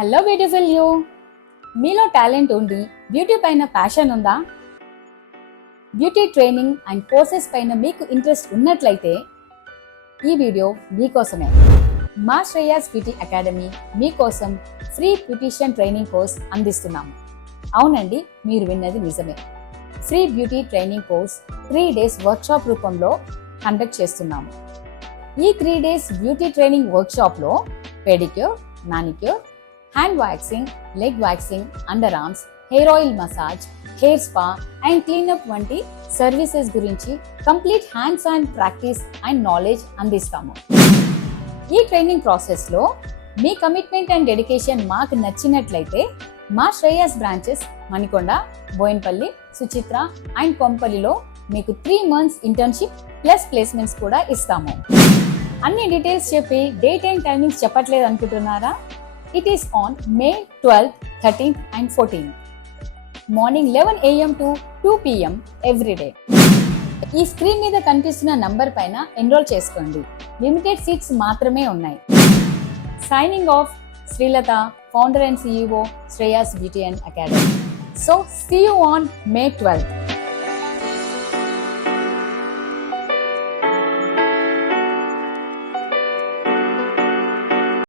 Hello beautiful you. మీలో talent ఉండి beauty పైన ప్యాషన్ ఉందా? బ్యూటీ ట్రైనింగ్ అండ్ కోర్సెస్ పైన మీకు ఇంట్రెస్ట్ ఉన్నట్లయితే ఈ వీడియో మీకోసమే. మా శ్రేయాస్ బ్యూటీ అకాడమీ మీకోసం ఫ్రీ బ్యూటిషియన్ ట్రైనింగ్ కోర్స్ అందిస్తున్నాము. అవునండి, మీరు విన్నది నిజమే. Free beauty training course 3 days workshop రూపంలో కండక్ట్ చేస్తున్నాము. ఈ 3 days బ్యూటీ ట్రైనింగ్ వర్క్షాప్లో pedicure, manicure, hand waxing, leg waxing, underarms, hair oil massage, hair spa and cleanup వంటి సర్వీసెస్ గురించి complete hands on practice and knowledge అందిస్తాము. ఈ training ప్రాసెస్లో మీ commitment and dedication మాకు నచ్చినట్లయితే మా శ్రేయాస్ బ్రాంచెస్ మణికొండ, బోయిన్పల్లి, సుచిత్ర అండ్ కొంపల్లిలో మీకు 3 months ఇంటర్న్షిప్ ప్లస్ ప్లేస్మెంట్స్ కూడా ఇస్తాము. అన్ని డీటెయిల్స్ చెప్పి డేట్ అండ్ టైమింగ్స్ చెప్పట్లేదు అనుకుంటున్నారా? It is on May 12th, 13th and 14th. Morning 11 AM to 2 PM every day. ఈ స్క్రీన్ మీద కనిపిస్తున్న నంబర్ పైన ఎన్రోల్ చేసుకోండి. లిమిటెడ్ సీట్స్ మాత్రమే ఉన్నాయి. Signing off, Srilatha, founder and CEO, Sreeyas Beauty and Academy. So see you on May 12th.